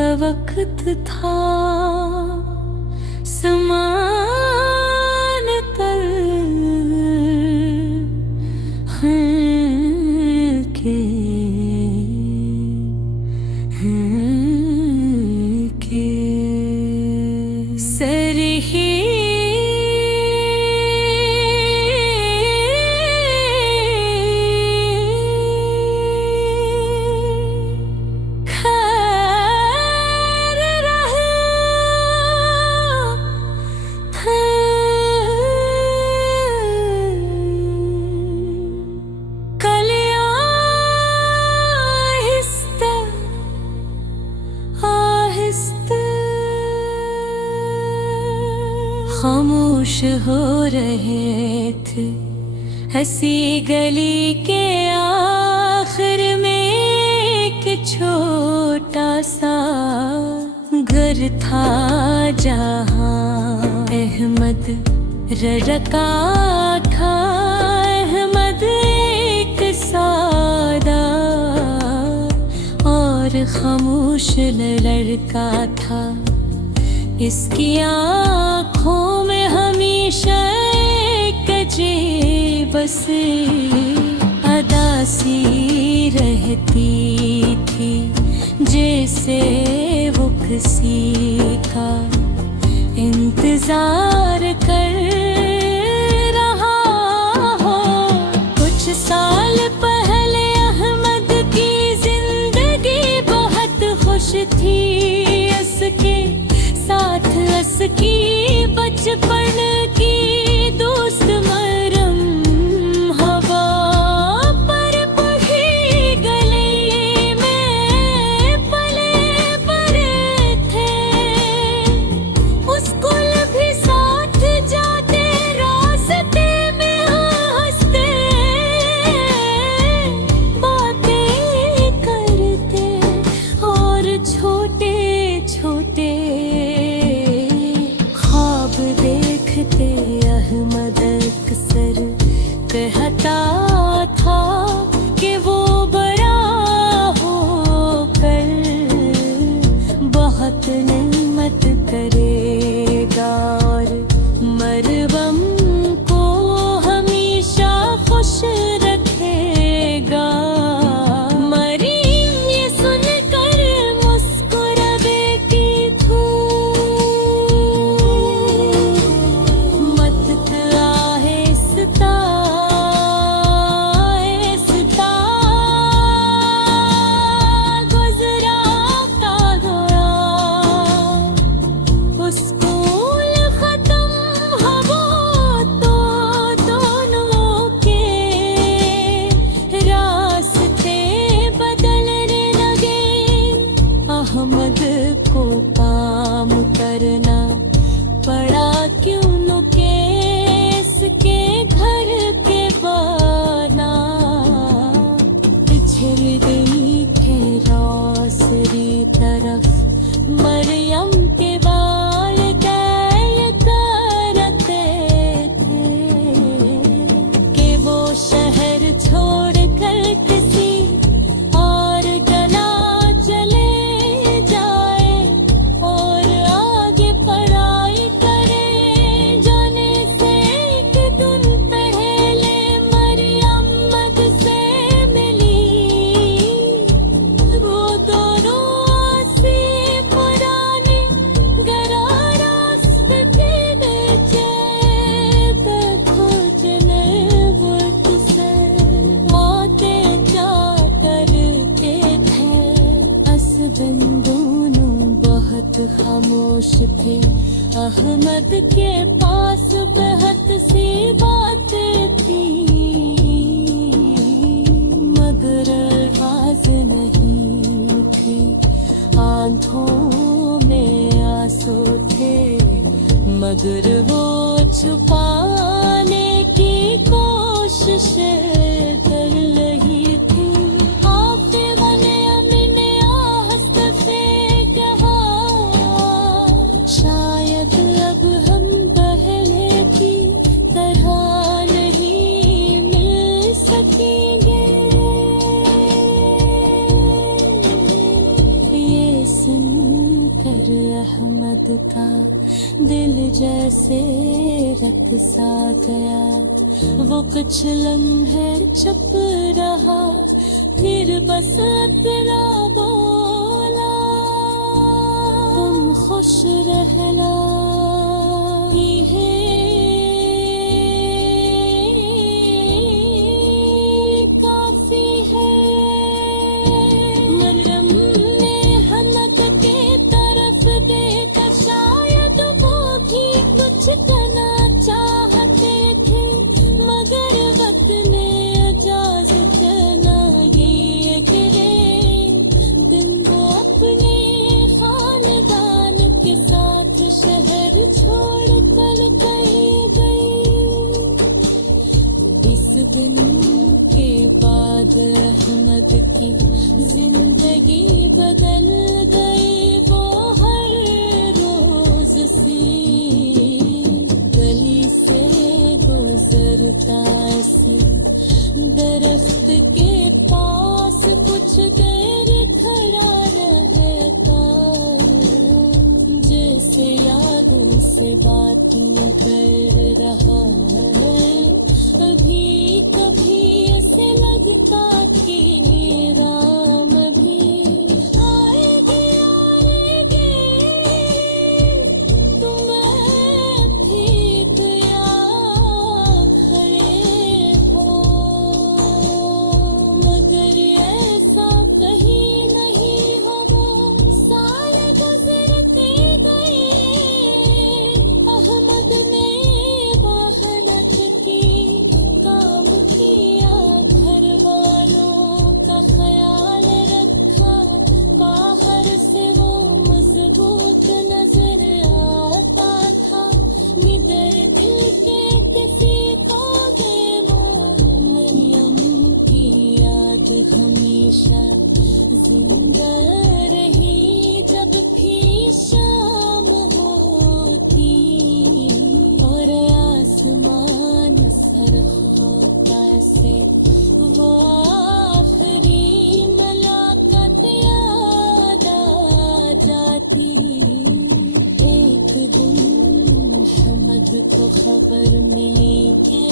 का वक्त था समान तर हैं के सरही खामोश हो रहे थे हंसी गली के आखिर में एक छोटा सा घर था जहाँ अहमद रड़का था। अहमद एक सादा और खामोश लड़का था। इसकी आँखों में हमेशा एक अजीब सी अदासी रहती थी, जैसे वो किसी का इंतजार कर रहा हो। कुछ साल पहले अहमद की जिंदगी बहुत खुश थी। उसके साथ उसकी बचपन की दोस्त मरम हवा पर पढ़ी गली में पले बड़े थे। स्कूल भी साथ जाते, रास्ते में हंसते बातें करते और छोटे छोटे अहमद अक्सर कहता था कि वो बड़ा होकर बहुत नेमत करेगा और मरबम को हमेशा खुश रखेगा। मरीम ये सुनकर मुस्कुरा बेटी थू। अहमद को काम करना पड़ा क्यों न केस के घर के बाना। पिछल गई थे रोसरी तरफ मरियम के बाल कैल करते थे कि वो शहर छोड़ कर किसी और गला चले दोनों बहुत खामोश थे। अहमद के पास बहुत सी बातें थी मगर आवाज नहीं थी। आंखों में आंसू थे मगर वो छुपाने की कोशिश कर रही थी। शायद अब हम पहले की तरह नहीं मिल सकेंगे। ये सुन अहमद का दिल जैसे रत सा गया, वो कुछ लम्हे चुप रहा, फिर बस इतना बोला, तुम खुश रहना है काफी है। मरियम ने हनक के तरफ देखा, शायद वो भी कुछ करना चाहते थे, मगर वक्त ने इजाजत ना ये गिरे। दिन वो अपने खानदान के साथ शहर छोड़ कर गई। इस दिन के बाद अहमद की जिंदगी बदल गई। वो हर रोज सी गली से गुजरता सी, दरख्त के पास कुछ देर खड़ा रहता, जैसे यादों से बातें कर रहा है। कभी कभी ऐसे लगता कि राम भी आएगी आएगी, तुम ठीक या खड़े हो, मगर ऐसा कहीं नहीं हो। वो साल गुजरते गए, अहमद ने मेहनत की, काम किया, घर वालों का ख्याल रखा, बाहर से वो मजबूत नजर आता था, निडर दिल के किसी को दे मरियम की याद हमेशा जिंदा रही। जब भी शाम होती और आसमान सर होता से, वो आखिरी मुलाकात याद आ जाती। एक दिन मोहम्मद को खबर मिली कि